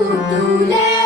Doodle.